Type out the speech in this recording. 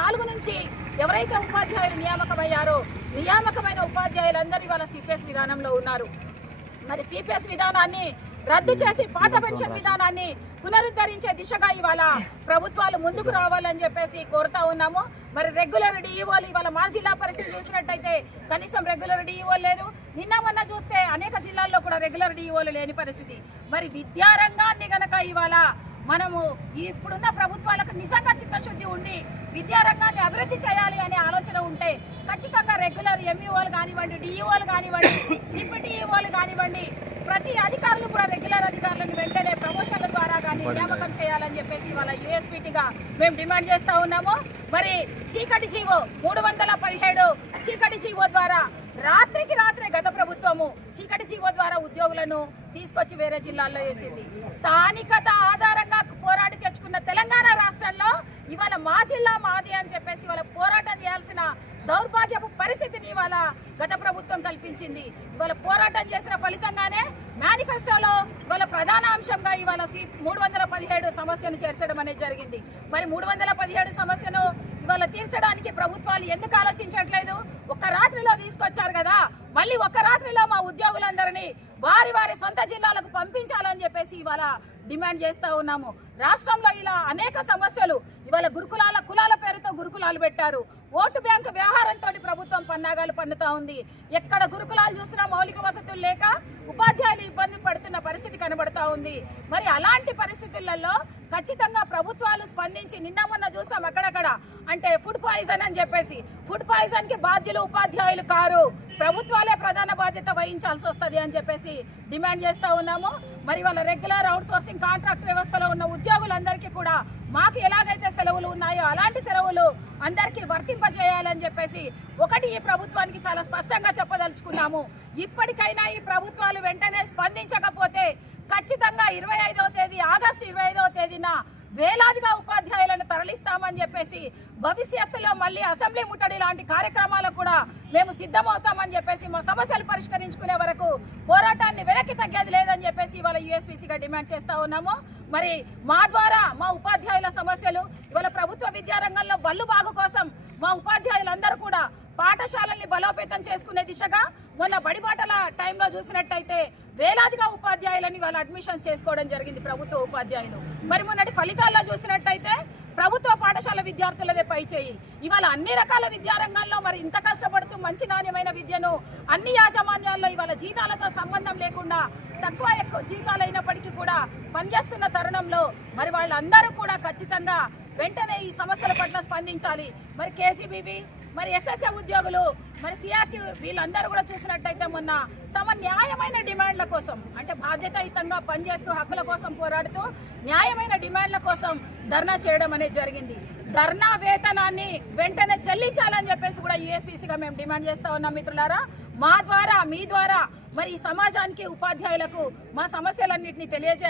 నాలుగు నుంచి ఎవరైతే ఉపాధ్యాయులు నియామకమయ్యారో నియామకమైన ఉపాధ్యాయులందరూ ఇవాళ సిపిఎస్ విధానంలో ఉన్నారు. మరి సిపిఎస్ విధానాన్ని రద్దు చేసి పాత పెన్షన్ విధానాన్ని పునరుద్ధరించే దిశగా ఇవాళ ప్రభుత్వాలు ముందుకు రావాలని చెప్పేసి కోరుతా ఉన్నాము. మరి రెగ్యులర్ డిఈఓలు ఇవాళ మా జిల్లా పరిస్థితి చూసినట్టయితే కనీసం రెగ్యులర్ డిఈఓ లేదు. నిన్న మొన్న చూస్తే అనేక జిల్లాల్లో కూడా రెగ్యులర్ డిఈఓలు లేని పరిస్థితి. మరి విద్యారంగాన్ని గనక ఇవాళ మనము ఇప్పుడున్న ప్రభుత్వాలకు నిజంగా చిత్తశుద్ధి ఉండి విద్యారంగాన్ని అభివృద్ధి చేయాలి అనే ఆలోచన ఉంటే ఖచ్చితంగా రెగ్యులర్ ఎంఈఓలు కానివ్వండి డిఈఓలు కానివ్వండి డిప్యూటీ ఈఓలు కానివ్వండి ప్రతి అధికారులు కూడా రెగ్యులర్ అధికారులను వెంటనే ప్రమోషన్ల ద్వారా కానీ నియామకం చేయాలని చెప్పేసి వాళ్ళ యూఎస్పీటీగా మేము డిమాండ్ చేస్తా ఉన్నాము. మరి చీకటి జీవో మూడు వందల పదిహేడు చీకటి జీవో ద్వారా రాత్రికి రాత్రే గత ప్రభుత్వము చీకటి జీవో ద్వారా ఉద్యోగులను తీసుకొచ్చి వేరే జిల్లాల్లో వేసింది. స్థానికత ఆధారంగా పోరాడి తెచ్చుకున్న తెలంగాణ రాష్ట్రంలో ఇవాళ మా జిల్లా మాది అని చెప్పేసి ఇవాళ పోరాటం చేయాల్సిన దౌర్భాగ్యపు పరిస్థితిని ఇవాళ గత ప్రభుత్వం కల్పించింది. ఇవాళ పోరాటం చేసిన ఫలితంగానే మేనిఫెస్టోలో ఇవాళ ప్రధాన అంశంగా ఇవాళ మూడు వందల పదిహేడు సమస్యను చేర్చడం అనేది జరిగింది. మరి మూడు వందల పదిహేడు సమస్యను ఇవాళ తీర్చడానికి ప్రభుత్వాలు ఎందుకు ఆలోచించట్లేదు? ఒక్క రాత్రిలో తీసుకొచ్చారు కదా. మళ్ళీ ఒక్క రాత్రిలో మా ఉద్యోగులందరినీ వారి వారి సొంత జిల్లాలకు పంపించాలని చెప్పేసి ఇవాళ డిమాండ్ చేస్తూ ఉన్నాము. రాష్ట్రంలో ఇలా అనేక సమస్యలు ఇవాళ గురుకులాల కులాల పేరుతో గురుకులాలు పెట్టారు. ఓటు బ్యాంకు వ్యవహారంతో ప్రభుత్వం పన్నాగాలు పన్నుతా ఉంది. ఎక్కడ గురుకులాలు చూసినా మౌలిక వసతులు లేక ఉపాధ్యాయులు ఇబ్బంది పడుతున్న పరిస్థితి కనబడతా ఉంది. మరి అలాంటి పరిస్థితులలో ఖచ్చితంగా ప్రభుత్వాలు స్పందించి నిన్న మొన్న చూసాం అక్కడక్కడ. అంటే ఫుడ్ పాయిజన్ అని చెప్పేసి ఫుడ్ పాయిజన్కి బాధ్యులు ఉపాధ్యాయులు కారు. ప్రభుత్వాలే ప్రధాన బాధ్యత వహించాల్సి వస్తుంది అని చెప్పేసి డిమాండ్ చేస్తా ఉన్నాము. మరి వాళ్ళ రెగ్యులర్ అవుట్ సోర్సింగ్ కాంట్రాక్ట్ వ్యవస్థలో ఉన్న ఉద్యోగులందరికీ కూడా మాకు ఎలాగైతే సెలవులు ఉన్నాయో అలా అందరికీ వర్తింపజేయాలని చెప్పేసి ఒకటి ఈ ప్రభుత్వానికి చాలా స్పష్టంగా చెప్పదలుచుకున్నాము. ఇప్పటికైనా ఈ ప్రభుత్వాలు వెంటనే స్పందించకపోతే ఖచ్చితంగా ఇరవై ఐదవ తేదీ ఆగస్టు ఇరవై ఐదవ తేదీన వేలాదిగా ఉపాధ్యాయులను తరలిస్తామని చెప్పేసి భవిష్యత్తులో మళ్ళీ అసెంబ్లీ ముట్టడి లాంటి కార్యక్రమాలకు కూడా మేము సిద్ధమవుతామని చెప్పేసి మా సమస్యలు పరిష్కరించుకునే వరకు పోరాటాన్ని వెనక్కి తగ్గేది లేదని చెప్పేసి ఇవాళ యూఎస్పీసీగా డిమాండ్ చేస్తా ఉన్నాము. మరి మా ద్వారా మా ఉపాధ్యాయుల సమస్యలు ఇవాళ ప్రభుత్వ విద్యారంగంలో బళ్ళు బాగు కోసం మా ఉపాధ్యాయులందరూ కూడా బలోపేతం చేసుకునే దిశగా మొన్న బడిబాటల టైంలో చూసినట్టయితే వేలాదిగా ఉపాధ్యాయులని వాళ్ళు అడ్మిషన్స్ చేసుకోవడం జరిగింది ప్రభుత్వ ఉపాధ్యాయులు. మరి మొన్నటి ఫలితాల్లో చూసినట్టయితే ప్రభుత్వ పాఠశాల విద్యార్థులదే పై చేయి. ఇవాళ అన్ని రకాల విద్యారంగంలో మరి ఇంత కష్టపడుతూ మంచి నాణ్యమైన విద్యను అన్ని యాజమాన్యాల్లో ఇవాళ జీతాలతో సంబంధం లేకుండా తక్కువ ఎక్కువ జీతాలు అయినప్పటికీ కూడా పనిచేస్తున్న తరుణంలో మరి వాళ్ళందరూ కూడా ఖచ్చితంగా వెంటనే ఈ సమస్యల పట్ల స్పందించాలి. మరి కేజీబీవి మరి ఎస్ఎస్ఏ ఉద్యోగులు మరి సిఆర్టీ వీళ్ళందరూ కూడా చూసినట్టయితే మొన్న తమ న్యాయమైన డిమాండ్ల కోసం అంటే బాధ్యతాయుతంగా పనిచేస్తూ హక్కుల కోసం పోరాడుతూ న్యాయమైన డిమాండ్ల కోసం ధర్నా చేయడం అనేది జరిగింది. ధర్నా వేతనాన్ని వెంటనే చెల్లించాలని చెప్పేసి కూడా యూఎస్పీసీగా మేము డిమాండ్ చేస్తా ఉన్నాం మిత్రులారా. మా ద్వారా మీ ద్వారా మరి ఈ సమాజానికి ఉపాధ్యాయులకు మా సమస్యలన్నింటినీ తెలియజేయాలి